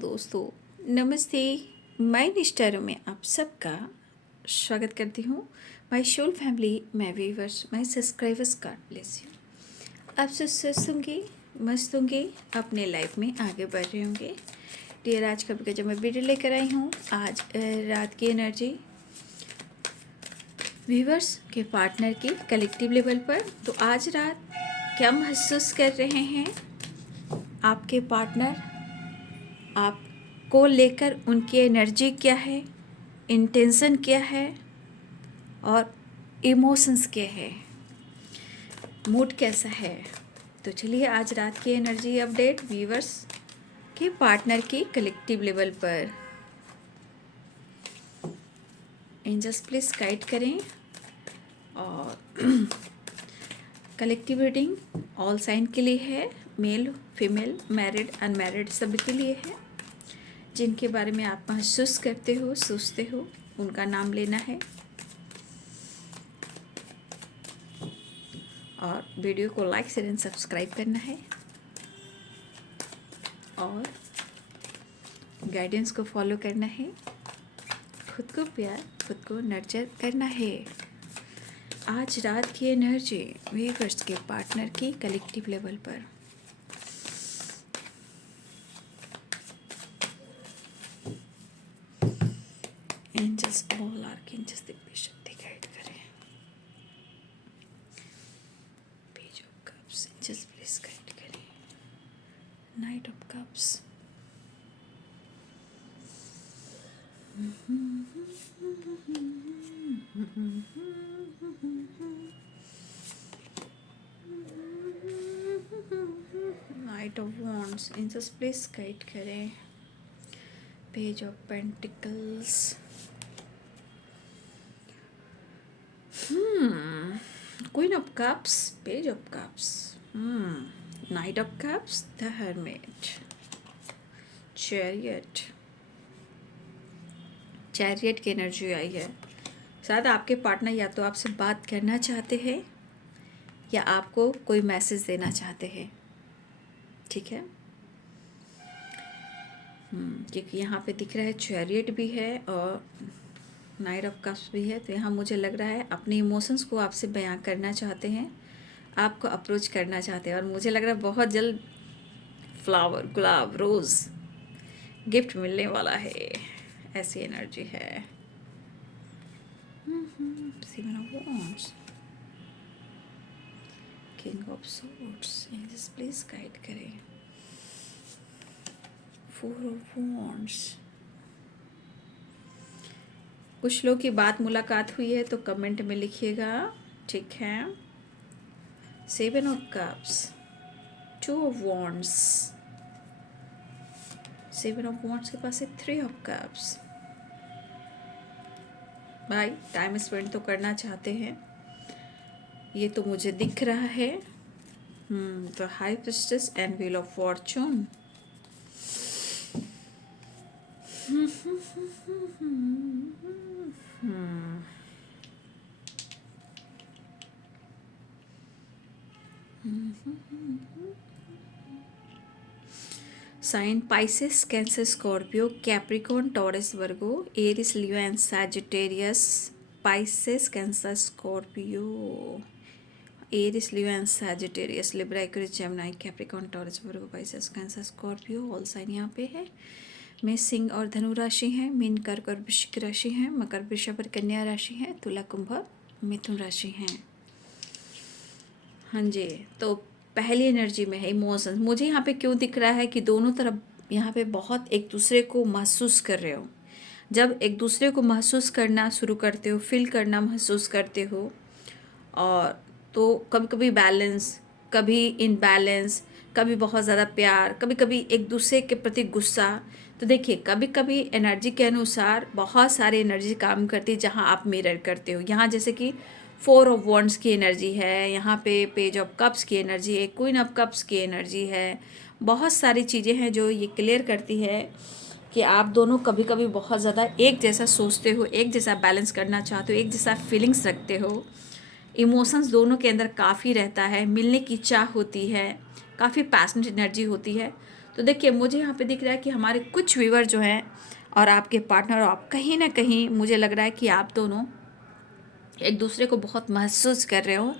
दोस्तों, नमस्ते। मैं निष्ठा में आप सबका स्वागत करती हूँ। My soul family, my viewers, my subscribers, God bless you. आप सब स्वस्थ होंगे, मस्त होंगे, अपने लाइफ में आगे बढ़ रहे होंगे। डियर, आज का जब मैं वीडियो लेकर आई हूँ, आज रात की एनर्जी व्यूअर्स के पार्टनर की कलेक्टिव लेवल पर। तो आज रात क्या महसूस कर रहे हैं आपके पार्टनर, आपको लेकर उनकी एनर्जी क्या है, इंटेंशन क्या है और इमोशंस क्या है, मूड कैसा है। तो चलिए आज रात की एनर्जी अपडेट व्यूअर्स के पार्टनर की कलेक्टिव लेवल पर। एंजल्स प्लीज गाइड करें। और कलेक्टिव रीडिंग ऑल साइन के लिए है, मेल फीमेल, मैरिड अनमैरिड सभी के लिए है। जिनके बारे में आप महसूस करते हो, सोचते हो, उनका नाम लेना है और वीडियो को लाइक शेयर एंड सब्सक्राइब करना है और गाइडेंस को फॉलो करना है। खुद को प्यार, खुद को नर्चर करना है। आज रात की एनर्जी व्यूअर्स के पार्टनर की कलेक्टिव लेवल पर। एंजल्स, ऑल आर्कएंजल्स, दिव्य शक्ति गाइड करें। Page of cups, angels please guide करें। Knight of cups, knight of wands, angels please guide करें। Page of pentacles, queen of cups, page of cups, knight of cups, the hermit, chariot. Chariot की energy आई है। शायद आपके partner या तो आपसे बात करना चाहते हैं या आपको कोई मैसेज देना चाहते हैं। ठीक है, क्योंकि यहाँ पे दिख रहा है चैरियट भी है और नाइट ऑफ कप्स भी है। तो यहाँ मुझे लग रहा है अपने इमोशंस को आपसे बयां करना चाहते हैं, आपको अप्रोच करना चाहते हैं। और मुझे लग रहा है बहुत जल्द फ्लावर, गुलाब, रोज़ गिफ्ट मिलने वाला है, ऐसी एनर्जी है। Seven of wands, king of swords, angels please guide करें। Four of wands. कुछ लोग की बात मुलाकात हुई है तो कमेंट में लिखिएगा, ठीक है। Seven of cups, two of wands, seven of wands के पास है थ्री ऑफ कप्स। भाई टाइम स्पेंड तो करना चाहते हैं, ये तो मुझे दिख रहा है। तो high priestess and wheel of fortune. Sign Pisces, Cancer, Scorpio, Capricorn, Taurus, Virgo, Aries, Leo and Sagittarius. Pisces, Cancer, Scorpio, Aries, Leo and Sagittarius, Libra, Aquarius, Gemini, Capricorn, Taurus, Virgo, Pisces, Cancer, Scorpio. All sign यहाँ पे है। मेष, सिंह और धनु राशि है, mean, कर्क और वृश्चिक राशि है, मकर, वृषभ और कन्या राशि है, तुला, कुंभ, मिथुन राशि है। हाँ जी, तो पहली एनर्जी में है इमोशंस। मुझे यहाँ पे क्यों दिख रहा है कि दोनों तरफ यहाँ पे बहुत एक दूसरे को महसूस कर रहे हो। जब एक दूसरे को महसूस करना शुरू करते हो, फील करना महसूस करते हो, और तो कभी कभी बैलेंस, कभी इनबैलेंस, कभी बहुत ज़्यादा प्यार, कभी कभी एक दूसरे के प्रति गुस्सा। तो देखिए, कभी कभी एनर्जी के अनुसार बहुत सारी एनर्जी काम करती है जहाँ आप मिरर करते हो। यहाँ जैसे कि फोर ऑफ वॉन्ड्स की एनर्जी है, यहाँ पे पेज ऑफ कप्स की एनर्जी है, क्वीन ऑफ कप्स की एनर्जी है। बहुत सारी चीज़ें हैं जो ये क्लियर करती है कि आप दोनों कभी कभी बहुत ज़्यादा एक जैसा सोचते हो, एक जैसा बैलेंस करना चाहते हो, एक जैसा फीलिंग्स रखते हो। इमोशंस दोनों के अंदर काफ़ी रहता है, मिलने की चाह होती है, काफ़ी पैशनेट एनर्जी होती है। तो देखिए मुझे यहाँ पे दिख रहा है कि हमारे कुछ व्यूअर जो हैं और आपके पार्टनर, आप कहीं ना कहीं मुझे लग रहा है कि आप दोनों एक दूसरे को बहुत महसूस कर रहे हो,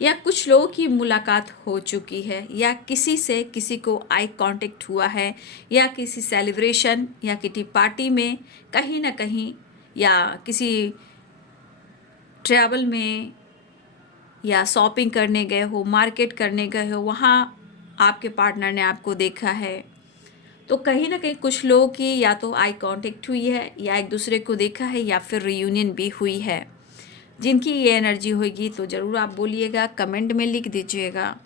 या कुछ लोगों की मुलाकात हो चुकी है, या किसी से किसी को आई कांटेक्ट हुआ है, या किसी सेलिब्रेशन या किटी पार्टी में कहीं ना कहीं, या किसी ट्रैवल में, या शॉपिंग करने गए हो, मार्केट करने गए हो, वहाँ आपके पार्टनर ने आपको देखा है। तो कहीं ना कहीं कुछ लोगों की या तो आई कांटेक्ट हुई है, या एक दूसरे को देखा है, या फिर रियूनियन भी हुई है। जिनकी ये एनर्जी होगी तो ज़रूर आप बोलिएगा, कमेंट में लिख दीजिएगा।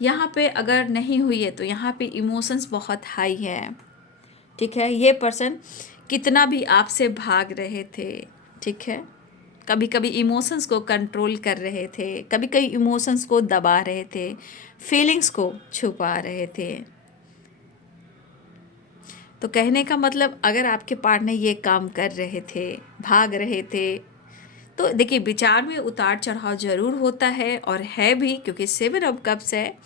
यहाँ पे अगर नहीं हुई है तो यहाँ पे इमोशंस बहुत हाई है, ठीक है। ये पर्सन कितना भी आपसे भाग रहे थे, ठीक है, कभी कभी इमोशंस को कंट्रोल कर रहे थे, कभी कभी इमोशंस को दबा रहे थे, फीलिंग्स को छुपा रहे थे। तो कहने का मतलब, अगर आपके पार्टनर ये काम कर रहे थे, भाग रहे थे, तो देखिए विचार में उतार चढ़ाव ज़रूर होता है, और है भी, क्योंकि 7 ऑफ कप्स है।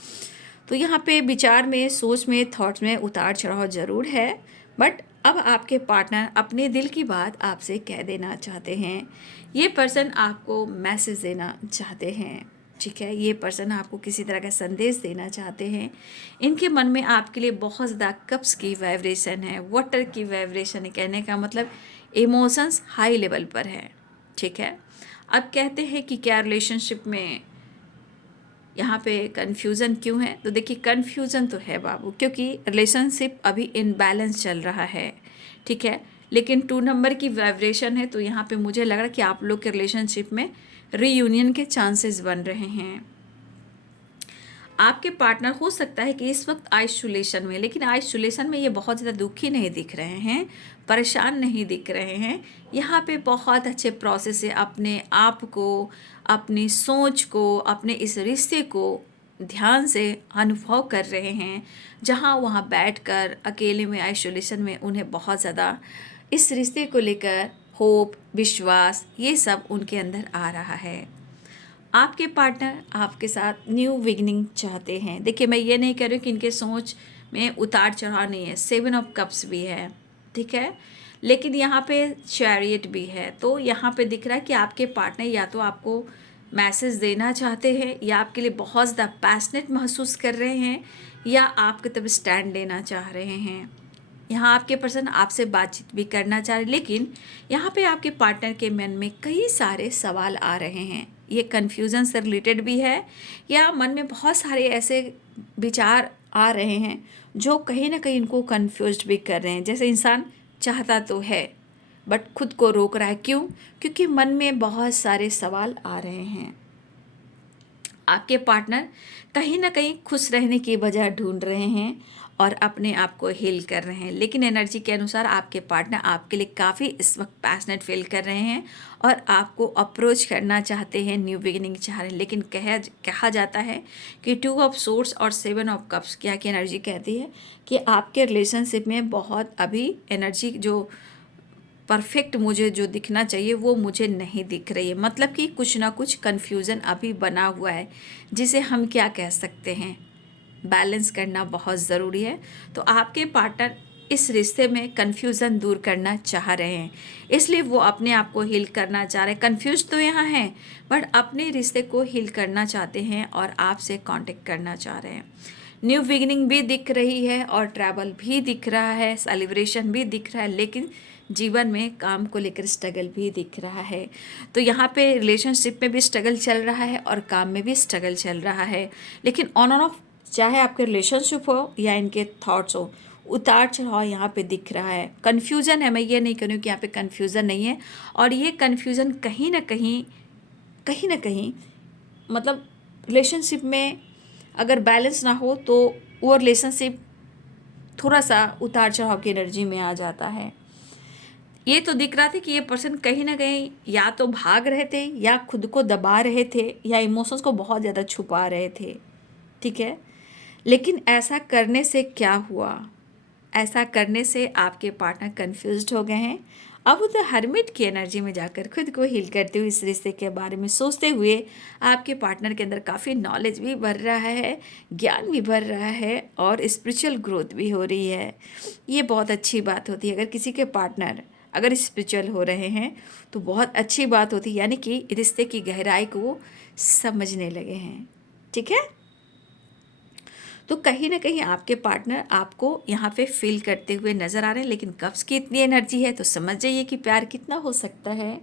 तो यहाँ पे विचार में, सोच में, थॉट्स में उतार चढ़ाव ज़रूर है। बट अब आपके पार्टनर अपने दिल की बात आपसे कह देना चाहते हैं। ये पर्सन आपको मैसेज देना चाहते हैं, ठीक है। ये पर्सन आपको किसी तरह का संदेश देना चाहते हैं। इनके मन में आपके लिए बहुत ज़्यादा कप्स की वाइब्रेशन है, वाटर की वाइब्रेशन है। कहने का मतलब इमोशंस हाई लेवल पर है, ठीक है। अब कहते हैं कि क्या रिलेशनशिप में यहाँ पे कन्फ्यूज़न क्यों है? तो देखिए कन्फ्यूज़न तो है बाबू, क्योंकि रिलेशनशिप अभी इनबैलेंस चल रहा है, ठीक है। लेकिन 2 नंबर की वाइब्रेशन है, तो यहाँ पे मुझे लग रहा है कि आप लोग के रिलेशनशिप में रीयूनियन के चांसेस बन रहे हैं। आपके पार्टनर हो सकता है कि इस वक्त आइसोलेशन में, लेकिन आइसोलेशन में ये बहुत ज़्यादा दुखी नहीं दिख रहे हैं, परेशान नहीं दिख रहे हैं। यहाँ पे बहुत अच्छे प्रोसेस से अपने आप को, अपनी सोच को, अपने इस रिश्ते को ध्यान से अनुभव कर रहे हैं। जहाँ वहाँ बैठकर अकेले में, आइसोलेशन में उन्हें बहुत ज़्यादा इस रिश्ते को लेकर होप, विश्वास, ये सब उनके अंदर आ रहा है। आपके पार्टनर आपके साथ न्यू बिगिनिंग चाहते हैं। देखिए मैं ये नहीं कह रही हूँ कि इनके सोच में उतार चढ़ाव नहीं है, 7 ऑफ कप्स भी है, ठीक है, लेकिन यहाँ पे चैरियट भी है। तो यहाँ पे दिख रहा है कि आपके पार्टनर या तो आपको मैसेज देना चाहते हैं, या आपके लिए बहुत ज़्यादा पैशनेट महसूस कर रहे हैं, या आपकी तरफ स्टैंड लेना चाह रहे हैं। यहाँ आपके पर्सन आपसे बातचीत भी करना चाह रहे, लेकिन यहाँ पे आपके पार्टनर के मन में कई सारे सवाल आ रहे हैं। ये कन्फ्यूज़न से रिलेटेड भी है, या मन में बहुत सारे ऐसे विचार आ रहे हैं जो कहीं ना कहीं इनको कन्फ्यूज्ड भी कर रहे हैं। जैसे इंसान चाहता तो है बट खुद को रोक रहा है, क्यों? क्योंकि मन में बहुत सारे सवाल आ रहे हैं। आपके पार्टनर कहीं ना कहीं खुश रहने की वजह ढूंढ रहे हैं और अपने आप को हील कर रहे हैं, लेकिन एनर्जी के अनुसार आपके पार्टनर आपके लिए काफ़ी इस वक्त पैशनेट फील कर रहे हैं और आपको अप्रोच करना चाहते हैं, न्यू बिगिनिंग चाह रहे हैं। लेकिन कहा जाता है कि 2 ऑफ सोर्ड्स और 7 ऑफ कप्स क्या की एनर्जी कहती है कि आपके रिलेशनशिप में बहुत अभी एनर्जी जो परफेक्ट मुझे जो दिखना चाहिए वो मुझे नहीं दिख रही है। मतलब कि कुछ ना कुछ कन्फ्यूज़न अभी बना हुआ है, जिसे हम क्या कह सकते हैं, बैलेंस करना बहुत ज़रूरी है। तो आपके पार्टनर इस रिश्ते में कन्फ्यूज़न दूर करना चाह रहे हैं, इसलिए वो अपने आप को हील करना चाह रहे हैं। कन्फ्यूज तो यहाँ हैं बट अपने रिश्ते को हील करना चाहते हैं और आपसे कांटेक्ट करना चाह रहे हैं। न्यू बिगिनिंग भी दिख रही है और ट्रैवल भी दिख रहा है, सेलिब्रेशन भी दिख रहा है, लेकिन जीवन में काम को लेकर स्ट्रगल भी दिख रहा है। तो यहाँ पे रिलेशनशिप में भी स्ट्रगल चल रहा है और काम में भी स्ट्रगल चल रहा है, लेकिन ऑन एंड ऑफ, चाहे आपके रिलेशनशिप हो या इनके थॉट्स हो, उतार चढ़ाव यहाँ पे दिख रहा है। कन्फ्यूज़न है, मैं ये नहीं कह रही हूँ कि यहाँ पे कन्फ्यूज़न नहीं है, और ये कन्फ्यूज़न कहीं ना कहीं मतलब रिलेशनशिप में अगर बैलेंस ना हो तो वो रिलेशनशिप थोड़ा सा उतार चढ़ाव की एनर्जी में आ जाता है। ये तो दिख रहा था कि ये पर्सन कहीं ना कहीं या तो भाग रहे थे, या खुद को दबा रहे थे, या इमोशंस को बहुत ज़्यादा छुपा रहे थे, ठीक है। लेकिन ऐसा करने से क्या हुआ? ऐसा करने से आपके पार्टनर कन्फ्यूज्ड हो गए हैं अब द हर्मिट की एनर्जी में जाकर खुद को हील करते हुए इस रिश्ते के बारे में सोचते हुए आपके पार्टनर के अंदर काफ़ी नॉलेज भी बढ़ रहा है, ज्ञान भी बढ़ रहा है और स्पिरिचुअल ग्रोथ भी हो रही है। ये बहुत अच्छी बात होती है। अगर किसी के पार्टनर अगर स्पिरिचुअल हो रहे हैं तो बहुत अच्छी बात होती है, यानी कि रिश्ते की गहराई को वो समझने लगे हैं। ठीक है, तो कहीं ना कहीं आपके पार्टनर आपको यहाँ पे फील करते हुए नज़र आ रहे हैं। लेकिन कब्ज़ की इतनी एनर्जी है तो समझ जाइए कि प्यार कितना हो सकता है,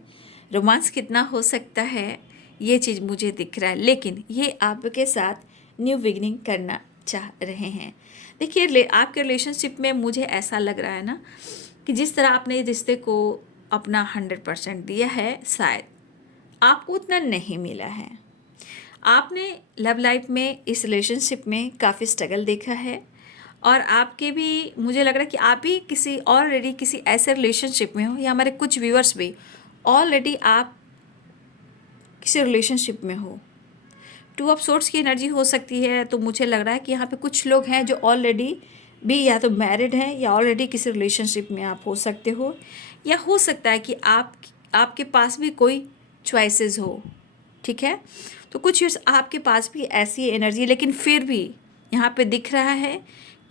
रोमांस कितना हो सकता है, ये चीज़ मुझे दिख रहा है। लेकिन ये आपके साथ न्यू बिगिनिंग करना चाह रहे हैं। देखिए, आपके रिलेशनशिप में मुझे ऐसा लग रहा है ना कि जिस तरह आपने रिश्ते को अपना 100% दिया है, शायद आपको उतना नहीं मिला है। आपने लव लाइफ में, इस रिलेशनशिप में काफ़ी स्ट्रगल देखा है और आपके भी, मुझे लग रहा है कि आप भी किसी ऑलरेडी किसी ऐसे रिलेशनशिप में हो, या हमारे कुछ व्यूअर्स भी ऑलरेडी आप किसी रिलेशनशिप में हो। 2 ऑफ सोर्ट्स की एनर्जी हो सकती है। तो मुझे लग रहा है कि यहाँ पे कुछ लोग हैं जो ऑलरेडी भी या तो मैरिड हैं या ऑलरेडी किसी रिलेशनशिप में आप हो सकते हो, या हो सकता है कि आपके पास भी कोई चॉइसेस हो। ठीक है, तो कुछ years आपके पास भी ऐसी एनर्जी, लेकिन फिर भी यहाँ पे दिख रहा है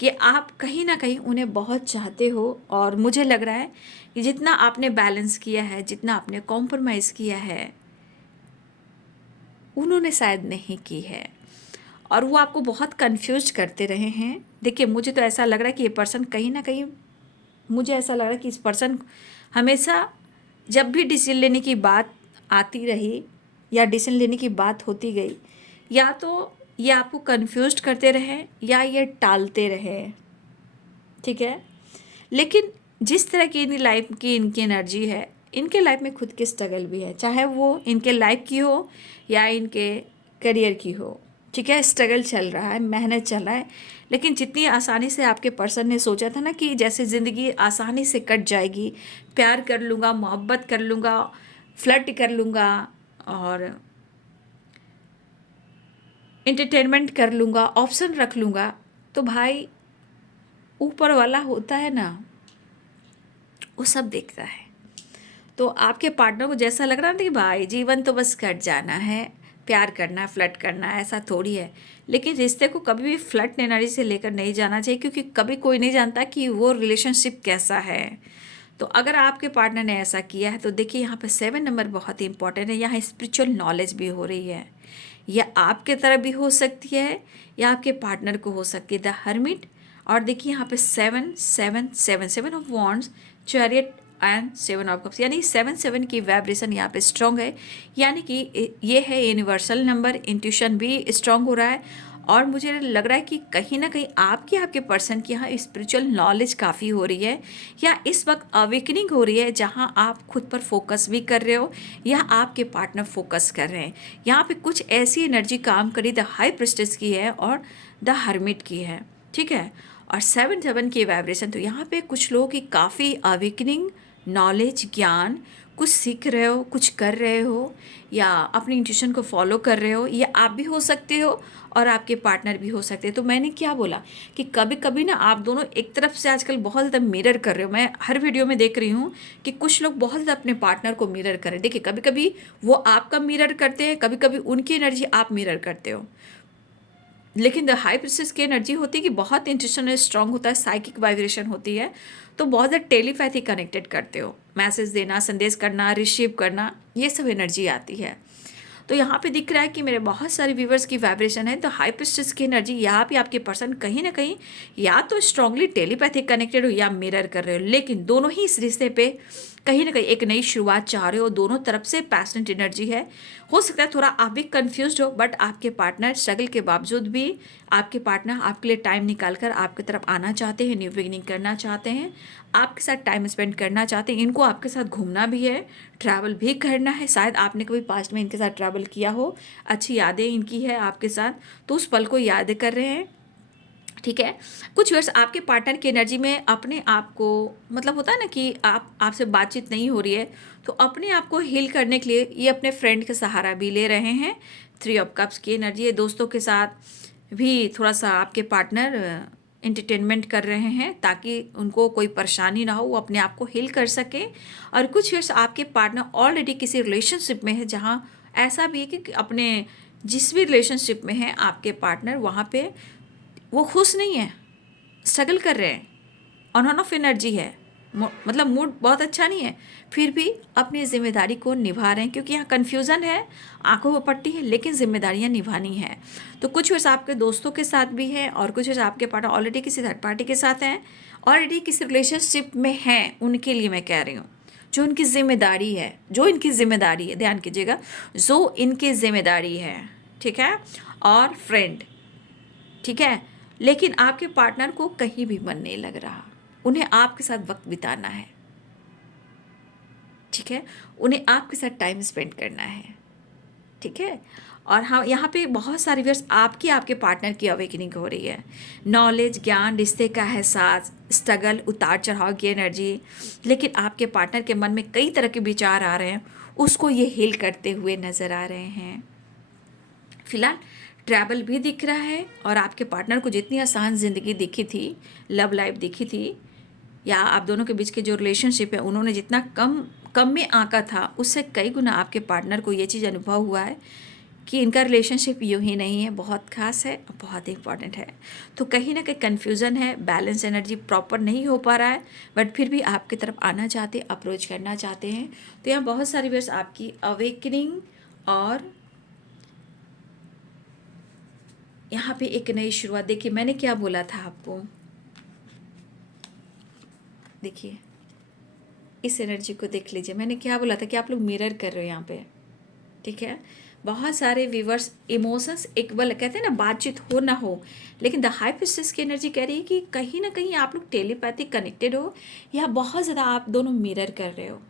कि आप कहीं ना कहीं उन्हें बहुत चाहते हो। और मुझे लग रहा है कि जितना आपने बैलेंस किया है, जितना आपने कॉम्प्रोमाइज़ किया है, उन्होंने शायद नहीं की है और वो आपको बहुत कंफ्यूज करते रहे हैं। देखिए, मुझे तो ऐसा लग रहा है कि ये पर्सन कहीं ना कहीं, मुझे ऐसा लग रहा है कि इस पर्सन हमेशा जब भी डिसीजन लेने की बात आती रही या डिसीजन लेने की बात होती गई, या तो ये आपको कंफ्यूज करते रहे या ये टालते रहे। ठीक है, लेकिन जिस तरह की इनकी लाइफ की इनकी एनर्जी है, इनके लाइफ में खुद की स्ट्रगल भी है, चाहे वो इनके लाइफ की हो या इनके करियर की हो। ठीक है, स्ट्रगल चल रहा है, मेहनत चल रहा है। लेकिन जितनी आसानी से आपके पर्सन ने सोचा था ना कि जैसे ज़िंदगी आसानी से कट जाएगी, प्यार कर लूँगा, मोहब्बत कर लूँगा, फ्लर्ट कर लूँगा और एंटरटेनमेंट कर लूँगा, ऑप्शन रख लूँगा, तो भाई ऊपर वाला होता है ना, वो सब देखता है। तो आपके पार्टनर को जैसा लग रहा था कि भाई जीवन तो बस कट जाना है, प्यार करना, फ्लर्ट करना, ऐसा थोड़ी है। लेकिन रिश्ते को कभी भी फ्लर्ट एनर्जी से लेकर नहीं जाना चाहिए, क्योंकि कभी कोई नहीं जानता कि वो रिलेशनशिप कैसा है। तो अगर आपके पार्टनर ने ऐसा किया है तो देखिए, यहाँ पे 7 नंबर बहुत ही इंपॉर्टेंट है। यहाँ स्पिरिचुअल नॉलेज भी हो रही है, या आपके तरफ भी हो सकती है या आपके पार्टनर को हो सकती है, द हर्मिट। और देखिए यहाँ पे 7 of wands, chariot and 7 of cups, यानी 7 की वाइब्रेशन यहाँ पे स्ट्रॉन्ग है। यानी कि ये है यूनिवर्सल नंबर। इंट्यूशन भी स्ट्रॉन्ग हो रहा है और मुझे लग रहा है कि कहीं ना कहीं आपके पर्सन की यहाँ स्पिरिचुअल नॉलेज काफ़ी हो रही है, या इस वक्त अवेकनिंग हो रही है, जहाँ आप खुद पर फोकस भी कर रहे हो या आपके पार्टनर फोकस कर रहे हैं। यहाँ पे कुछ ऐसी एनर्जी काम करी द हाई प्रिस्टेस की है और द हर्मिट की है। ठीक है, और 7 की वाइब्रेशन, तो यहाँ पे कुछ लोगों की काफ़ी अवेकनिंग, नॉलेज, ज्ञान, कुछ सीख रहे हो, कुछ कर रहे हो, या अपनी इंट्यूशन को फॉलो कर रहे हो। ये आप भी हो सकते हो और आपके पार्टनर भी हो सकते हैं। तो मैंने क्या बोला कि कभी कभी ना आप दोनों एक तरफ से आजकल बहुत ज़्यादा मिरर कर रहे हो। मैं हर वीडियो में देख रही हूँ कि कुछ लोग बहुत ज़्यादा अपने पार्टनर को मिरर करें। देखिए, कभी कभी वो आपका मिरर करते हैं, कभी कभी उनकी एनर्जी आप मिरर करते हो। लेकिन द हाई प्रिस्टेस की एनर्जी होती है कि बहुत इंट्यूशन स्ट्रांग होता है, साइकिक वाइब्रेशन होती है, तो बहुत ज़्यादा टेलीपैथी कनेक्टेड करते हो, मैसेज देना, संदेश करना, रिसीव करना, ये सब एनर्जी आती है। तो यहाँ पे दिख रहा है कि मेरे बहुत सारे व्यूवर्स की वाइब्रेशन है, तो हाई प्रिस्टेस की एनर्जी, यहाँ पे आपके पर्सन कहीं ना कहीं या तो स्ट्रांगली टेलीपैथिक कनेक्टेड हो या मिरर कर रहे हो। लेकिन दोनों ही इस रिश्ते पे कहीं ना कहीं एक नई शुरुआत चाह रहे हो। दोनों तरफ से पैशनेट एनर्जी है। हो सकता है थोड़ा आप भी कंफ्यूज हो, बट आपके पार्टनर स्ट्रगल के बावजूद भी आपके पार्टनर आपके लिए टाइम निकाल कर आपकी तरफ आना चाहते हैं, न्यू बिगिनिंग करना चाहते हैं, आपके साथ टाइम स्पेंड करना चाहते हैं। इनको आपके साथ घूमना भी है, ट्रैवल भी करना है। शायद आपने कभी पास्ट में इनके साथ ट्रैवल किया हो, अच्छी यादें इनकी है आपके साथ, तो उस पल को याद कर रहे हैं। ठीक है, कुछ वर्ष आपके पार्टनर की एनर्जी में अपने आप को, मतलब होता है ना कि आपसे बातचीत नहीं हो रही है, तो अपने आप को हील करने के लिए ये अपने फ्रेंड का सहारा भी ले रहे हैं। 3 ऑफ कप्स की एनर्जी है। दोस्तों के साथ भी थोड़ा सा आपके पार्टनर एंटरटेनमेंट कर रहे हैं ताकि उनको कोई परेशानी ना हो, वो अपने आप को हील कर सके। और कुछ वर्ष आपके पार्टनर ऑलरेडी किसी रिलेशनशिप में है जहाँ ऐसा भी है कि अपने जिस भी रिलेशनशिप में है आपके पार्टनर, वहाँ पे वो खुश नहीं है, स्ट्रगल कर रहे हैं, ऑन एंड ऑफ एनर्जी है, मतलब मूड बहुत अच्छा नहीं है, फिर भी अपनी जिम्मेदारी को निभा रहे हैं क्योंकि यहाँ कन्फ्यूज़न है, आंखों पर पट्टी है, लेकिन जिम्मेदारियाँ निभानी है। तो कुछ वर्ष आपके दोस्तों के साथ भी है और कुछ वर्ष आपके पार्टनर ऑलरेडी किसी थर्ड पार्टी के साथ हैं, ऑलरेडी किसी रिलेशनशिप में हैं, उनके लिए मैं कह रही हूँ जो इनकी जिम्मेदारी है, ध्यान कीजिएगा, जो इनकी जिम्मेदारी है, ठीक है, और फ्रेंड, ठीक है। लेकिन आपके पार्टनर को कहीं भी मन नहीं लग रहा, उन्हें आपके साथ वक्त बिताना है, ठीक है, उन्हें आपके साथ टाइम स्पेंड करना है, ठीक है। और हाँ, यहाँ पे बहुत सारे व्यर्स आपके पार्टनर की अवेकनिंग हो रही है, नॉलेज, ज्ञान, रिश्ते का एहसास, स्ट्रगल, उतार चढ़ाव की एनर्जी। लेकिन आपके पार्टनर के मन में कई तरह के विचार आ रहे हैं, उसको ये हील करते हुए नज़र आ रहे हैं। फिलहाल ट्रैवल भी दिख रहा है और आपके पार्टनर को जितनी आसान ज़िंदगी दिखी थी, लव लाइफ दिखी थी, या आप दोनों के बीच के जो रिलेशनशिप है उन्होंने जितना कम में आंका था, उससे कई गुना आपके पार्टनर को ये चीज़ अनुभव हुआ है कि इनका रिलेशनशिप यूँ ही नहीं है, बहुत खास है, बहुत इंपॉर्टेंट है। तो कहीं ना कहीं कन्फ्यूज़न है, बैलेंस एनर्जी प्रॉपर नहीं हो पा रहा है, बट फिर भी आपकी तरफ आना चाहते, अप्रोच करना चाहते हैं। तो यहाँ बहुत सारी वर्स आपकी अवेकनिंग और यहाँ पे एक नई शुरुआत। देखिए मैंने क्या बोला था आपको, देखिए इस एनर्जी को देख लीजिए, मैंने क्या बोला था कि आप लोग मिरर कर रहे हो यहाँ पे, ठीक है। बहुत सारे व्यूवर्स इमोशंस इक्वल, कहते हैं ना बातचीत हो ना हो, लेकिन द हाई प्रिस्टेस की एनर्जी कह रही है कि कहीं ना कहीं आप लोग टेलीपैथिक कनेक्टेड हो, या बहुत ज़्यादा आप दोनों मिरर कर रहे हो।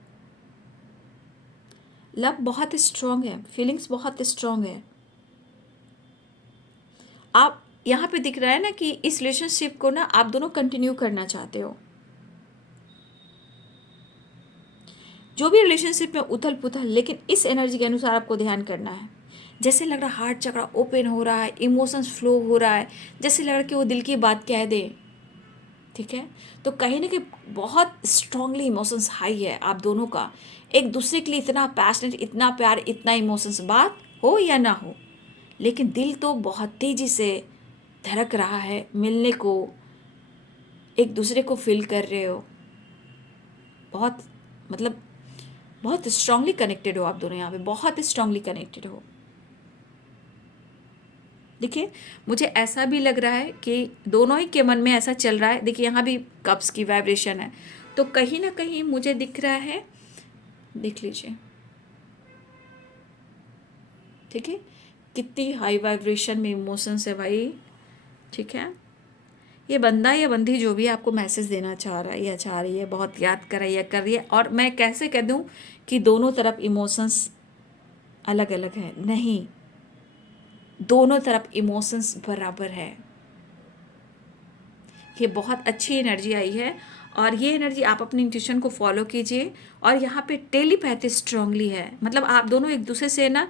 लव बहुत स्ट्रॉन्ग है, फीलिंग्स बहुत स्ट्रॉन्ग है। आप यहाँ पे दिख रहा है ना कि इस रिलेशनशिप को ना आप दोनों कंटिन्यू करना चाहते हो। जो भी रिलेशनशिप में उथल पुथल, लेकिन इस एनर्जी के अनुसार आपको ध्यान करना है। जैसे लग रहा हार्ट चक्र ओपन हो रहा है, इमोशंस फ्लो हो रहा है, जैसे लग रहा कि वो दिल की बात कह दे, ठीक है। तो कहीं ना कहीं बहुत स्ट्रांगली इमोशंस हाई है आप दोनों का, एक दूसरे के लिए इतना पैशनेट, इतना प्यार, इतना इमोशंस, बात हो या ना हो, लेकिन दिल तो बहुत तेज़ी से धड़क रहा है, मिलने को, एक दूसरे को फील कर रहे हो, बहुत मतलब बहुत स्ट्रांगली कनेक्टेड हो आप दोनों, यहाँ पे बहुत स्ट्रांगली कनेक्टेड हो। देखिए मुझे ऐसा भी लग रहा है कि दोनों ही के मन में ऐसा चल रहा है। देखिए यहाँ भी कप्स की वाइब्रेशन है, तो कहीं ना कहीं मुझे दिख रहा है, देख लीजिए, ठीक है, कितनी हाई वाइब्रेशन में इमोशंस है भाई, ठीक है। ये बंदा या बंदी जो भी आपको मैसेज देना चाह रहा है या चाह रही है, बहुत याद कर रही है, कर रही है, और मैं कैसे कह दूं कि दोनों तरफ इमोशंस अलग अलग है, नहीं, दोनों तरफ इमोशंस बराबर है। ये बहुत अच्छी एनर्जी आई है, और ये एनर्जी आप अपनी इंट्यूशन को फॉलो कीजिए। और यहाँ पे टेलीपैथी स्ट्रांगली है, मतलब आप दोनों एक दूसरे से ना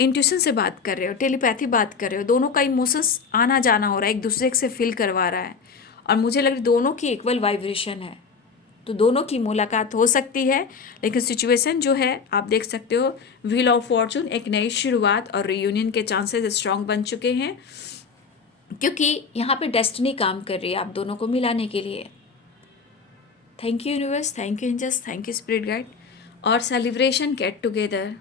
इंट्यूशन से बात कर रहे हो, टेलीपैथी बात कर रहे हो, दोनों का इमोशंस आना जाना हो रहा है, एक दूसरे से फील करवा रहा है, और मुझे लग रहा है दोनों की इक्वल वाइब्रेशन है, तो दोनों की मुलाकात हो सकती है। लेकिन सिचुएशन जो है आप देख सकते हो, व्हील ऑफ फॉर्चून, एक नई शुरुआत और रियूनियन के चांसेस स्ट्रांग बन चुके हैं, क्योंकि यहाँ पे डेस्टिनी काम कर रही है आप दोनों को मिलाने के लिए। Thank you universe, thank you angels, thank you spirit guide. और सेलिब्रेशन, गेट टुगेदर।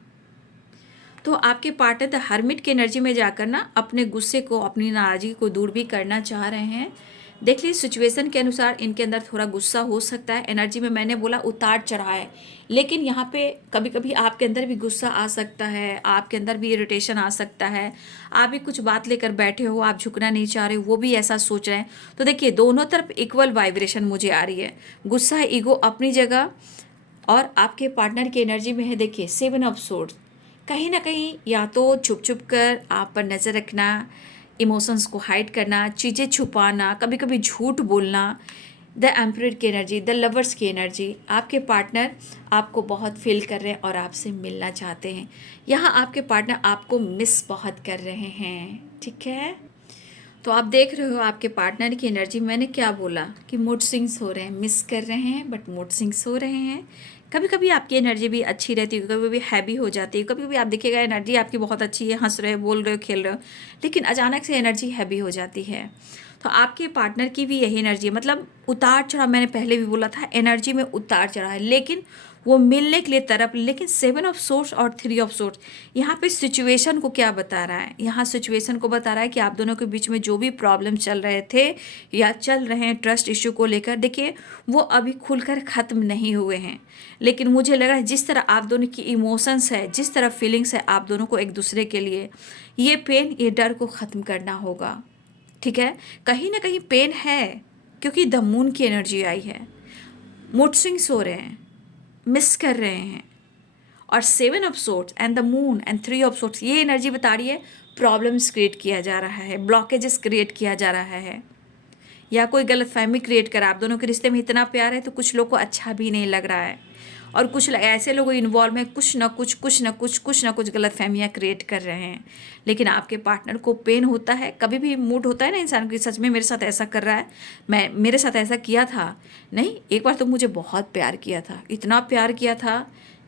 तो आपके पार्टनर द हर्मिट की एनर्जी में जाकर ना अपने गुस्से को, अपनी नाराज़गी को दूर भी करना चाह रहे हैं। देख लीजिए सिचुएशन के अनुसार इनके अंदर थोड़ा गुस्सा हो सकता है। एनर्जी में मैंने बोला उतार चढ़ा है, लेकिन यहाँ पे कभी कभी आपके अंदर भी गुस्सा आ सकता है, आपके अंदर भी इरिटेशन आ सकता है, आप भी कुछ बात लेकर बैठे हो, आप झुकना नहीं चाह रहे हो, वो भी ऐसा सोच रहे हैं। तो देखिए दोनों तरफ इक्वल वाइब्रेशन मुझे आ रही है, गुस्सा, ईगो अपनी जगह, और आपके पार्टनर की एनर्जी में है देखिए 7 ऑफ सोर्ड्स। कहीं ना कहीं या तो छुप छुप कर आप पर नज़र रखना, इमोशंस को हाइड करना, चीज़ें छुपाना, कभी कभी झूठ बोलना। द एम्परर की एनर्जी, द लवर्स की एनर्जी, आपके पार्टनर आपको बहुत फील कर रहे हैं और आपसे मिलना चाहते हैं। यहाँ आपके पार्टनर आपको मिस बहुत कर रहे हैं, ठीक है। तो आप देख रहे हो आपके पार्टनर की एनर्जी। मैंने क्या बोला कि मूड स्विंग्स हो रहे हैं, मिस कर रहे हैं, बट मूड स्विंग्स हो रहे हैं। कभी कभी आपकी एनर्जी भी अच्छी रहती है, कभी कभी हैवी हो जाती है, कभी कभी आप देखिएगा एनर्जी आपकी बहुत अच्छी है, हंस रहे हो, बोल रहे हो, खेल रहे हो, लेकिन अचानक से एनर्जी हैवी हो जाती है। तो आपके पार्टनर की भी यही एनर्जी है, मतलब उतार चढ़ाव। मैंने पहले भी बोला था एनर्जी में उतार चढ़ाव है, लेकिन वो मिलने के लिए तरफ। लेकिन 7 ऑफ सोर्स और 3 ऑफ सोर्स यहाँ पे सिचुएशन को क्या बता रहा है? यहाँ सिचुएशन को बता रहा है कि आप दोनों के बीच में जो भी प्रॉब्लम चल रहे थे या चल रहे हैं ट्रस्ट इशू को लेकर, देखिए वो अभी खुलकर ख़त्म नहीं हुए हैं। लेकिन मुझे लग रहा है जिस तरह आप दोनों की इमोशंस है, जिस तरह फीलिंग्स है आप दोनों को एक दूसरे के लिए, ये पेन, ये डर को ख़त्म करना होगा। ठीक है, कहीं ना कहीं पेन है क्योंकि द मून की एनर्जी आई है। मूड स्विंग्स हो रहे हैं, मिस कर रहे हैं, और 7 of sorts and the moon and 3 of sorts, ये एनर्जी बता रही है प्रॉब्लम्स क्रिएट किया जा रहा है, ब्लॉकेजेस क्रिएट किया जा रहा है, या कोई गलतफहमी क्रिएट करा। आप दोनों के रिश्ते में इतना प्यार है तो कुछ लोग को अच्छा भी नहीं लग रहा है, और कुछ ऐसे लोग इन्वॉल्व हैं, कुछ ना कुछ गलतफहमियाँ क्रिएट कर रहे हैं। लेकिन आपके पार्टनर को पेन होता है, कभी भी मूड होता है ना इंसान की, सच में मेरे साथ ऐसा कर रहा है, मेरे साथ ऐसा किया था, नहीं एक बार तो मुझे बहुत प्यार किया था, इतना प्यार किया था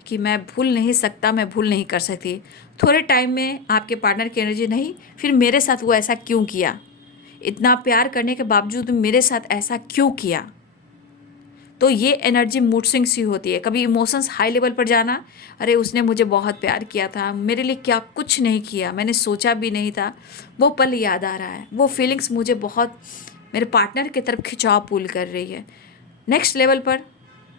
कि मैं भूल नहीं सकता, मैं भूल नहीं कर सकती। थोड़े टाइम में आपके पार्टनर की एनर्जी नहीं, फिर मेरे साथ वो ऐसा क्यों किया, इतना प्यार करने के बावजूद मेरे साथ ऐसा क्यों किया। तो ये एनर्जी मूड स्विंग्स ही होती है। कभी इमोशंस हाई लेवल पर जाना, अरे उसने मुझे बहुत प्यार किया था, मेरे लिए क्या कुछ नहीं किया, मैंने सोचा भी नहीं था, वो पल याद आ रहा है, वो फीलिंग्स मुझे बहुत मेरे पार्टनर की तरफ खिंचाव पुल कर रही है। नेक्स्ट लेवल पर,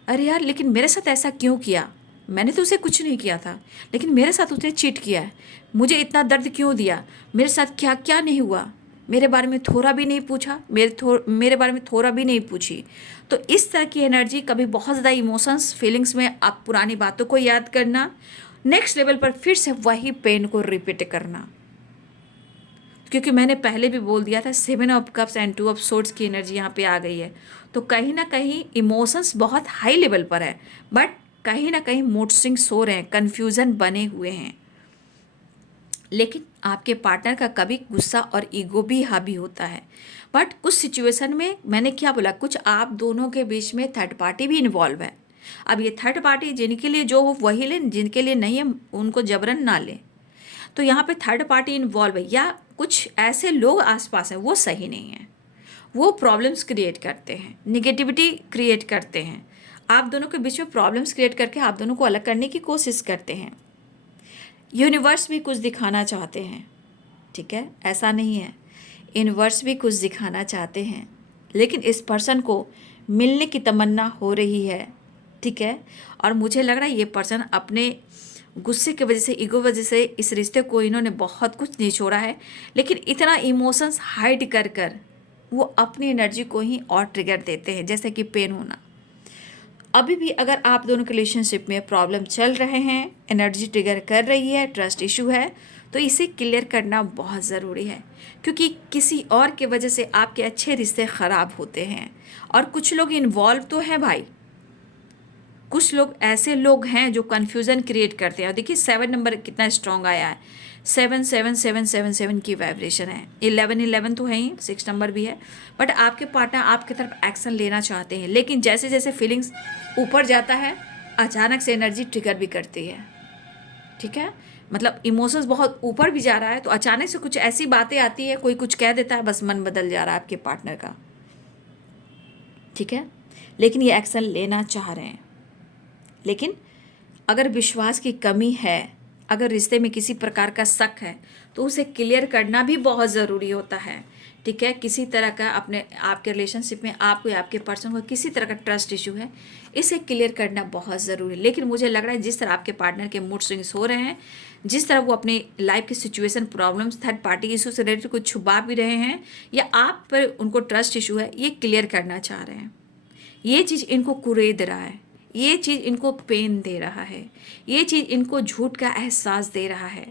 अरे यार लेकिन मेरे साथ ऐसा क्यों किया, मैंने तो उसे कुछ नहीं किया था, लेकिन मेरे साथ उसने चीट किया है, मुझे इतना दर्द क्यों दिया, मेरे साथ क्या क्या नहीं हुआ, मेरे बारे में थोड़ा भी नहीं पूछा, मेरे बारे में थोड़ा भी नहीं पूछी। तो इस तरह की एनर्जी, कभी बहुत ज़्यादा इमोशंस फीलिंग्स में आप पुरानी बातों को याद करना, नेक्स्ट लेवल पर फिर से वही पेन को रिपीट करना। क्योंकि मैंने पहले भी बोल दिया था 7 of cups and 2 of swords की एनर्जी यहाँ पे आ गई है। तो कहीं ना कहीं इमोशंस बहुत हाई लेवल पर है, बट कहीं ना कहीं मूड स्विंग्स हो रहे हैं, कन्फ्यूज़न बने हुए हैं। लेकिन आपके पार्टनर का कभी गुस्सा और ईगो भी हावी होता है। बट कुछ सिचुएशन में, मैंने क्या बोला, कुछ आप दोनों के बीच में थर्ड पार्टी भी इन्वॉल्व है। अब ये थर्ड पार्टी जिनके लिए जो हो वही लें, जिनके लिए नहीं है उनको जबरन ना लें। तो यहाँ पे थर्ड पार्टी इन्वॉल्व है, या कुछ ऐसे लोग आसपास हैं वो सही नहीं है, वो प्रॉब्लम्स क्रिएट करते हैं, निगेटिविटी क्रिएट करते हैं, आप दोनों के बीच में प्रॉब्लम्स क्रिएट करके आप दोनों को अलग करने की कोशिश करते हैं। यूनिवर्स भी कुछ दिखाना चाहते हैं, ठीक है, ऐसा नहीं है, यूनिवर्स भी कुछ दिखाना चाहते हैं, लेकिन इस पर्सन को मिलने की तमन्ना हो रही है, ठीक है। और मुझे लग रहा है ये पर्सन अपने गुस्से की वजह से, ईगो वजह से इस रिश्ते को इन्होंने बहुत कुछ निचोड़ा है, लेकिन इतना इमोशंस हाइड कर कर वो अपनी एनर्जी को ही और ट्रिगर देते हैं, जैसे कि पेन होना। अभी भी अगर आप दोनों के रिलेशनशिप में प्रॉब्लम चल रहे हैं, एनर्जी ट्रिगर कर रही है, ट्रस्ट इशू है, तो इसे क्लियर करना बहुत ज़रूरी है, क्योंकि किसी और के वजह से आपके अच्छे रिश्ते ख़राब होते हैं। और कुछ लोग इन्वॉल्व तो हैं भाई, कुछ लोग ऐसे लोग हैं जो कन्फ्यूज़न क्रिएट करते हैं। और देखिए 7 नंबर कितना स्ट्रॉन्ग आया है, 7 की वाइब्रेशन है, 11 तो है ही, 6 नंबर भी है। बट आपके पार्टनर आपकी तरफ एक्शन लेना चाहते हैं, लेकिन जैसे जैसे फीलिंग्स ऊपर जाता है अचानक से एनर्जी ट्रिगर भी करती है, ठीक है। मतलब इमोशंस बहुत ऊपर भी जा रहा है तो अचानक से कुछ ऐसी बातें आती है, कोई कुछ कह देता है, बस मन बदल जा रहा है आपके पार्टनर का, ठीक है। लेकिन ये एक्शन लेना चाह रहे हैं। लेकिन अगर विश्वास की कमी है, अगर रिश्ते में किसी प्रकार का शक है, तो उसे क्लियर करना भी बहुत ज़रूरी होता है, ठीक है। किसी तरह का अपने आपके रिलेशनशिप में आपको या आपके पर्सन को किसी तरह का ट्रस्ट इशू है, इसे क्लियर करना बहुत ज़रूरी है। लेकिन मुझे लग रहा है जिस तरह आपके पार्टनर के मूड स्विंग्स हो रहे हैं, जिस तरह वो अपनी लाइफ की situation, problems, third party issue से रिलेटेड कुछ छुपा भी रहे हैं, या आप पर उनको ट्रस्ट इशू है, ये क्लियर करना चाह रहे हैं। ये चीज़ इनको कुरेद रहा है, ये चीज़ इनको पेन दे रहा है, ये चीज़ इनको झूठ का एहसास दे रहा है।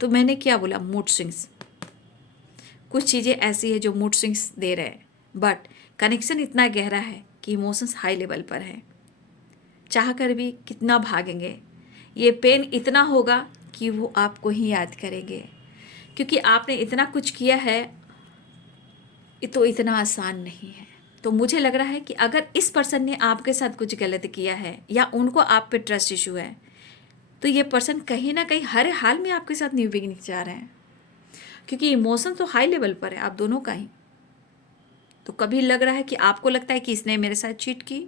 तो मैंने क्या बोला, मूड स्विंग्स, कुछ चीज़ें ऐसी है जो मूड स्विंग्स दे रहे हैं, बट कनेक्शन इतना गहरा है कि इमोशंस हाई लेवल पर है। चाह कर भी कितना भागेंगे, ये पेन इतना होगा कि वो आपको ही याद करेंगे, क्योंकि आपने इतना कुछ किया है ये तो इतना आसान नहीं है। तो मुझे लग रहा है कि अगर इस पर्सन ने आपके साथ कुछ गलत किया है या उनको आप पे ट्रस्ट इशू है, तो ये पर्सन कहीं ना कहीं हर हाल में आपके साथ न्यू बिगिनिंग चाह रहे हैं, क्योंकि इमोशन तो हाई लेवल पर है आप दोनों का ही। तो कभी लग रहा है कि आपको लगता है कि इसने मेरे साथ चीट की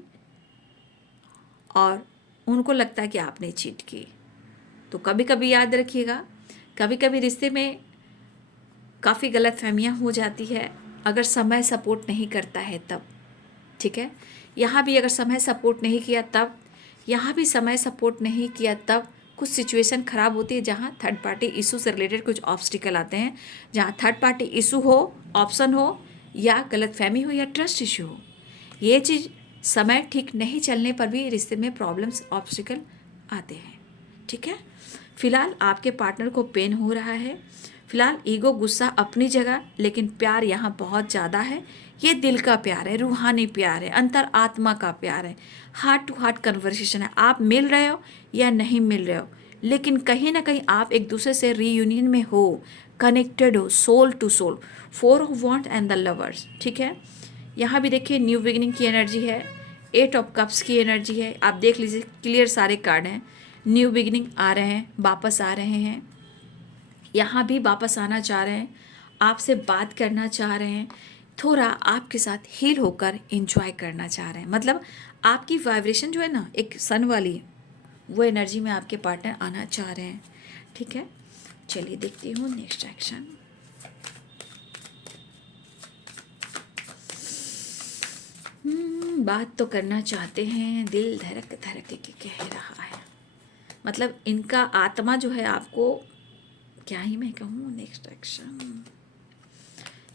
और उनको लगता है कि आपने चीट की। तो कभी कभी याद रखिएगा, कभी कभी रिश्ते में काफ़ी गलतफहमियां हो जाती है अगर समय सपोर्ट नहीं करता है तब। ठीक है, यहाँ भी अगर समय सपोर्ट नहीं किया तब, यहाँ भी समय सपोर्ट नहीं किया तब कुछ सिचुएशन ख़राब होती है जहाँ थर्ड पार्टी इशू से रिलेटेड कुछ ऑब्स्टिकल आते हैं, जहाँ थर्ड पार्टी इशू हो, ऑप्शन हो, या गलतफहमी हो, या ट्रस्ट इशू हो। ये चीज़ समय ठीक नहीं चलने पर भी रिश्ते में प्रॉब्लम्स, ऑब्स्टिकल आते हैं। ठीक है, फिलहाल आपके पार्टनर को पेन हो रहा है। फिलहाल ईगो गुस्सा अपनी जगह, लेकिन प्यार यहाँ बहुत ज़्यादा है। ये दिल का प्यार है, रूहानी प्यार है, अंतर आत्मा का प्यार है, हार्ट टू हार्ट कन्वर्सेशन है। आप मिल रहे हो या नहीं मिल रहे हो, लेकिन कहीं ना कहीं आप एक दूसरे से रीयूनियन में हो, कनेक्टेड हो, soul to soul. 4 of wand and the lovers. ठीक है, यहाँ भी देखिए न्यू बिगिनिंग की एनर्जी है, 8 ऑफ कप्स की एनर्जी है। आप देख लीजिए, क्लियर सारे कार्ड हैं। न्यू बिगिनिंग आ रहे हैं, वापस आ रहे हैं, यहाँ भी वापस आना चाह रहे हैं, आपसे बात करना चाह रहे हैं, थोड़ा आपके साथ हील होकर एंजॉय करना चाह रहे हैं। मतलब आपकी वाइब्रेशन जो है ना, एक सन वाली, वो एनर्जी में आपके पार्टनर आना चाह रहे हैं। ठीक है, चलिए देखती हूँ नेक्स्ट एक्शन। बात तो करना चाहते हैं, दिल धड़क धड़क के कह रहा है। मतलब इनका आत्मा जो है आपको, क्या ही मैं कहूँ। नेक्स्ट एक्शन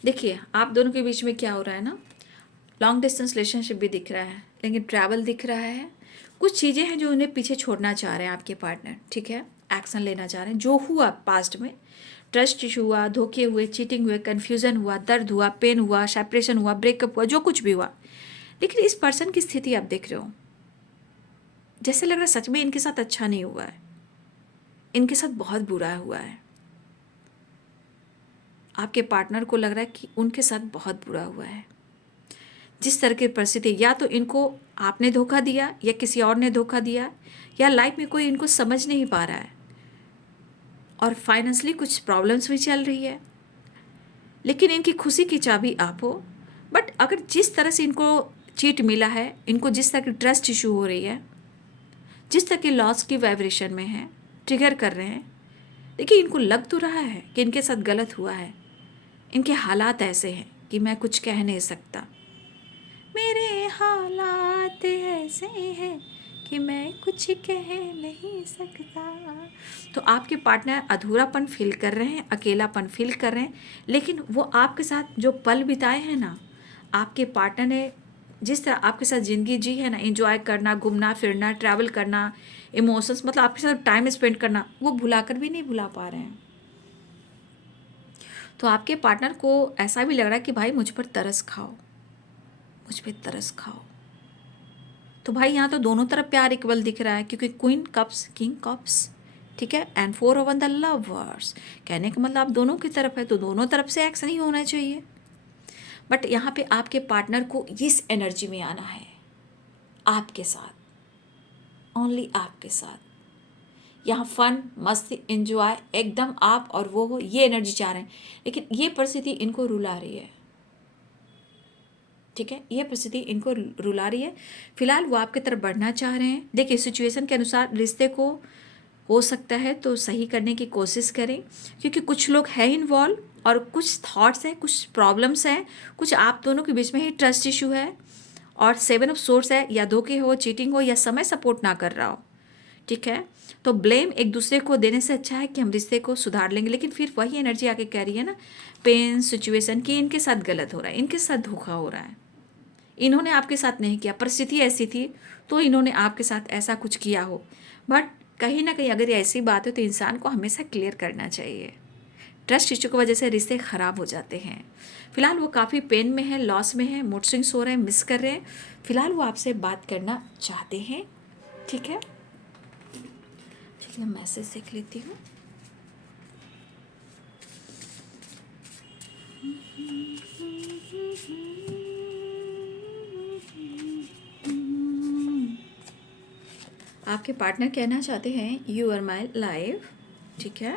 देखिए, आप दोनों के बीच में क्या हो रहा है ना, लॉन्ग डिस्टेंस रिलेशनशिप भी दिख रहा है, लेकिन ट्रैवल दिख रहा है। कुछ चीज़ें हैं जो उन्हें पीछे छोड़ना चाह रहे हैं आपके पार्टनर। ठीक है, एक्शन लेना चाह रहे हैं। जो हुआ पास्ट में, ट्रस्ट इशू हुआ, धोखे हुए, चीटिंग हुए, कन्फ्यूज़न हुआ, दर्द हुआ, पेन हुआ, सेपरेशन हुआ, ब्रेकअप हुआ, जो कुछ भी हुआ, लेकिन इस पर्सन की स्थिति आप देख रहे हो, जैसे लग रहा है सच में इनके साथ अच्छा नहीं हुआ है, इनके साथ बहुत बुरा हुआ है। आपके पार्टनर को लग रहा है कि उनके साथ बहुत बुरा हुआ है। जिस तरह की परिस्थिति, या तो इनको आपने धोखा दिया या किसी और ने धोखा दिया, या लाइफ में कोई इनको समझ नहीं पा रहा है, और फाइनेंशियली कुछ प्रॉब्लम्स भी चल रही है, लेकिन इनकी खुशी की चाबी आप हो। बट अगर जिस तरह से इनको चीट मिला है, इनको जिस तरह की ट्रस्ट इशू हो रही है, जिस तरह की लॉस की वाइब्रेशन में है, ट्रिगर कर रहे हैं, देखिए इनको लग तो रहा है कि इनके साथ गलत हुआ है। इनके हालात ऐसे हैं कि मैं कुछ कह नहीं सकता, मेरे हालात ऐसे हैं कि मैं कुछ कह नहीं सकता। तो आपके पार्टनर अधूरापन फील कर रहे हैं, अकेलापन फील कर रहे हैं, लेकिन वो आपके साथ जो पल बिताए हैं ना, आपके पार्टनर ने जिस तरह आपके साथ ज़िंदगी जी है ना, एंजॉय करना, घूमना फिरना, ट्रैवल करना, इमोशंस, मतलब आपके साथ टाइम स्पेंड करना, वो भुलाकर भी नहीं भुला पा रहे हैं। तो आपके पार्टनर को ऐसा भी लग रहा है कि भाई मुझ पर तरस खाओ, मुझ पर तरस खाओ। तो भाई यहाँ तो दोनों तरफ प्यार इक्वल दिख रहा है, क्योंकि क्वीन कप्स, किंग कप्स, ठीक है, एंड 4 ऑफ द लवर्स। कहने का मतलब आप दोनों की तरफ है, तो दोनों तरफ से एक्शन ही होना चाहिए। बट यहाँ पे आपके पार्टनर को इस एनर्जी में आना है, आपके साथ, ओनली आपके साथ। यहाँ फन, मस्ती, एंजॉय, एकदम आप और वो हो, ये एनर्जी चाह रहे हैं, लेकिन ये परिस्थिति इनको रुला रही है। ठीक है, ये परिस्थिति इनको रुला रही है। फिलहाल वो आपकी तरफ बढ़ना चाह रहे हैं। देखिए, सिचुएशन के अनुसार रिश्ते को हो सकता है तो सही करने की कोशिश करें, क्योंकि कुछ लोग हैं इन्वॉल्व, और कुछ थॉट्स हैं, कुछ प्रॉब्लम्स हैं, कुछ आप दोनों के बीच में ही ट्रस्ट इशू है, और 7 ऑफ सोर्स है, या धोखे हो, चीटिंग हो, या समय सपोर्ट ना कर रहा हो। ठीक है, तो ब्लेम एक दूसरे को देने से अच्छा है कि हम रिश्ते को सुधार लेंगे। लेकिन फिर वही एनर्जी आके कह रही है ना, पेन सिचुएशन, कि इनके साथ गलत हो रहा है, इनके साथ धोखा हो रहा है, इन्होंने आपके साथ नहीं किया, परिस्थिति ऐसी थी तो इन्होंने आपके साथ ऐसा कुछ किया हो। बट कहीं ना कहीं अगर ये ऐसी बात है तो इंसान को हमेशा क्लियर करना चाहिए। ट्रस्ट इशू की वजह से रिश्ते ख़राब हो जाते हैं। फिलहाल वो काफ़ी पेन में है, लॉस में है, मूड स्विंग्स हो रहे हैं, मिस कर रहे हैं। फिलहाल वो आपसे बात करना चाहते हैं। ठीक है, चलिए मैसेज देख लेती हूँ। आपके पार्टनर कहना चाहते हैं यू आर माई लाइफ, ठीक है,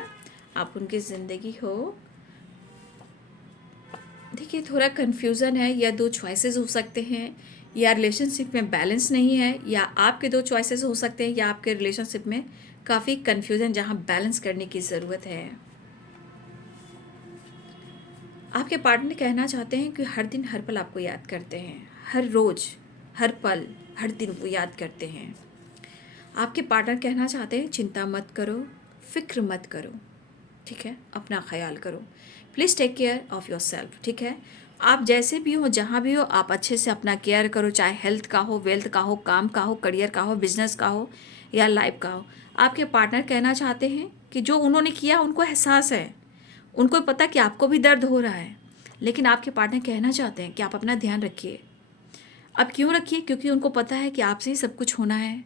आप उनकी ज़िंदगी हो। देखिए थोड़ा कन्फ्यूज़न है, या दो चॉइसेस हो सकते हैं, या रिलेशनशिप में बैलेंस नहीं है, या आपके दो चॉइसेस हो सकते हैं, या आपके रिलेशनशिप में काफ़ी कन्फ्यूज़न जहाँ बैलेंस करने की ज़रूरत है। आपके पार्टनर कहना चाहते हैं कि हर दिन हर पल आपको याद करते हैं, हर रोज़ हर पल हर दिन वो याद करते हैं। आपके पार्टनर कहना चाहते हैं चिंता मत करो, फिक्र मत करो, ठीक है, अपना ख्याल करो, please take care of yourself, ठीक है। आप जैसे भी हो, जहाँ भी हो, आप अच्छे से अपना केयर करो, चाहे हेल्थ का हो, वेल्थ का हो, काम का हो, करियर का हो, बिजनेस का हो, या लाइफ का हो। आपके पार्टनर कहना चाहते हैं कि जो उन्होंने किया उनको एहसास है, उनको पता कि आपको भी दर्द हो रहा है, लेकिन आपके पार्टनर कहना चाहते हैं कि आप अपना ध्यान रखिए। अब क्यों रखिए? क्योंकि उनको पता है कि आपसे ही सब कुछ होना है,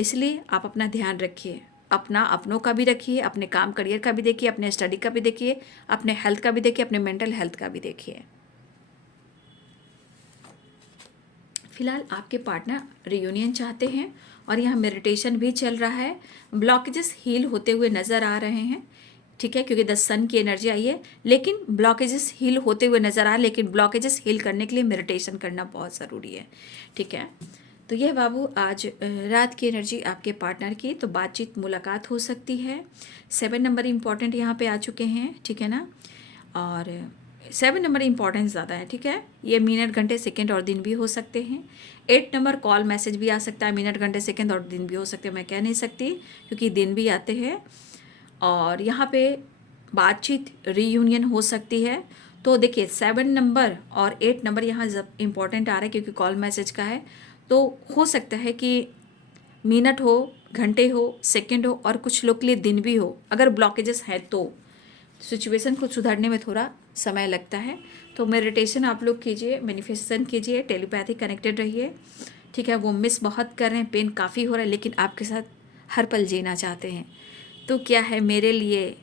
इसलिए आप अपना ध्यान रखिए, अपनों का भी रखिए, अपने काम करियर का भी देखिए, अपने स्टडी का भी देखिए, अपने हेल्थ का भी देखिए, अपने मेंटल हेल्थ का भी देखिए। फिलहाल आपके पार्टनर रियूनियन चाहते हैं और यहाँ मेडिटेशन भी चल रहा है। ब्लॉकेजेस हील होते हुए नज़र आ रहे हैं, ठीक है, क्योंकि 10 सन की एनर्जी आई है, लेकिन ब्लॉकेजेस हील होते हुए नज़र आ रहे हैं, लेकिन ब्लॉकेजेस हील करने के लिए मेडिटेशन करना बहुत ज़रूरी है, ठीक है। तो यह बाबू आज रात की एनर्जी आपके पार्टनर की, तो बातचीत मुलाकात हो सकती है। 7 नंबर इम्पॉर्टेंट यहाँ पे आ चुके हैं, ठीक है ना, और 7 नंबर इम्पॉर्टेंस ज़्यादा है, ठीक है। ये मिनट घंटे सेकंड और दिन भी हो सकते हैं। 8 नंबर कॉल मैसेज भी आ सकता है, मिनट घंटे सेकंड और दिन भी हो सकते हैं, मैं कह नहीं सकती क्योंकि दिन भी आते हैं। और यहाँ पे बातचीत रीयूनियन हो सकती है। तो देखिए 7 नंबर और 8 नंबर यहाँ इम्पॉर्टेंट आ रहा है क्योंकि कॉल मैसेज का है, तो हो सकता है कि मिनट हो, घंटे हो, सेकंड हो, और कुछ लोग के लिए दिन भी हो। अगर ब्लॉकेजेस हैं तो सिचुएशन को सुधारने में थोड़ा समय लगता है। तो मेडिटेशन आप लोग कीजिए, मैनिफेस्टेशन कीजिए, टेलीपैथी कनेक्टेड रहिए, ठीक है। वो मिस बहुत कर रहे हैं, पेन काफ़ी हो रहा है, लेकिन आपके साथ हर पल जीना चाहते हैं। तो क्या है मेरे लिए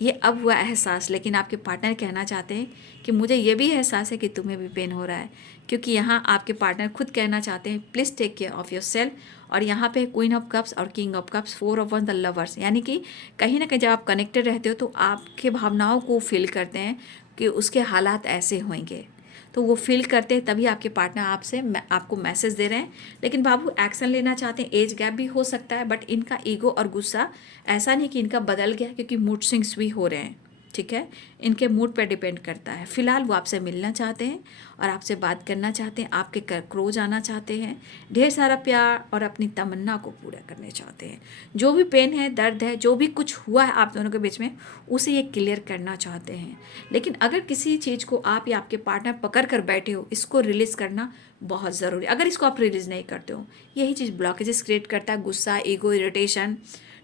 ये अब हुआ एहसास, लेकिन आपके पार्टनर कहना चाहते हैं कि मुझे ये भी एहसास है कि तुम्हें भी पेन हो रहा है, क्योंकि यहाँ आपके पार्टनर खुद कहना चाहते हैं please take care of yourself. और यहाँ पे क्वीन ऑफ कप्स और king of cups, 4 of wand the lovers, यानी कि कहीं ना कहीं जब आप कनेक्टेड रहते हो तो आपके भावनाओं को फील करते हैं कि उसके हालात ऐसे होंगे, तो वो फील करते हैं, तभी आपके पार्टनर आपको मैसेज दे रहे हैं। लेकिन बाबू एक्शन लेना चाहते हैं, एज गैप भी हो सकता है, बट इनका ईगो और गुस्सा ऐसा नहीं कि इनका बदल गया, क्योंकि मूड स्विंग्स भी हो रहे हैं, ठीक है। इनके मूड पर डिपेंड करता है। फिलहाल वो आपसे मिलना चाहते हैं और आपसे बात करना चाहते हैं, आपके क्लोज आना चाहते हैं, ढेर सारा प्यार और अपनी तमन्ना को पूरा करने चाहते हैं। जो भी पेन है, दर्द है, जो भी कुछ हुआ है आप दोनों के बीच में, उसे ये क्लियर करना चाहते हैं। लेकिन अगर किसी चीज़ को आप या आपके पार्टनर पकड़ कर बैठे हो, इसको रिलीज़ करना बहुत ज़रूरी है। अगर इसको आप रिलीज़ नहीं करते हो, यही चीज़ ब्लॉकेजेस क्रिएट करता है, गुस्सा, ईगो, इरिटेशन,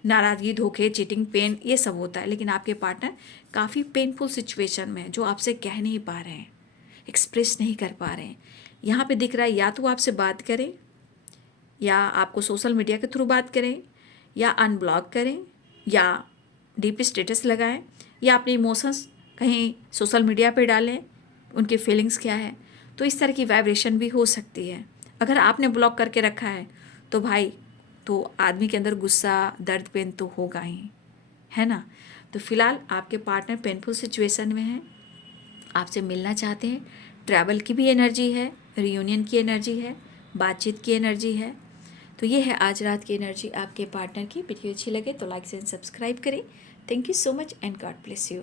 नाराज़गी, धोखे, चीटिंग, पेन, ये सब होता है। लेकिन आपके पार्टनर काफ़ी पेनफुल सिचुएशन में है, जो आपसे कह नहीं पा रहे हैं, एक्सप्रेस नहीं कर पा रहे हैं। यहाँ पे दिख रहा है या तो आपसे बात करें, या आपको सोशल मीडिया के थ्रू बात करें, या अनब्लॉक करें, या डीप स्टेटस लगाएं, या अपने इमोशंस कहीं सोशल मीडिया पे डालें, उनकी फीलिंग्स क्या है। तो इस तरह की वाइब्रेशन भी हो सकती है। अगर आपने ब्लॉक करके रखा है तो भाई, तो आदमी के अंदर गुस्सा, दर्द, पेन तो होगा ही, है ना। तो फिलहाल आपके पार्टनर पेनफुल सिचुएशन में हैं, आपसे मिलना चाहते हैं। ट्रैवल की भी एनर्जी है, रियूनियन की एनर्जी है, बातचीत की एनर्जी है। तो ये है आज रात की एनर्जी आपके पार्टनर की। वीडियो अच्छी लगे तो लाइक एंड सब्सक्राइब करें। Thank you so much and God bless you.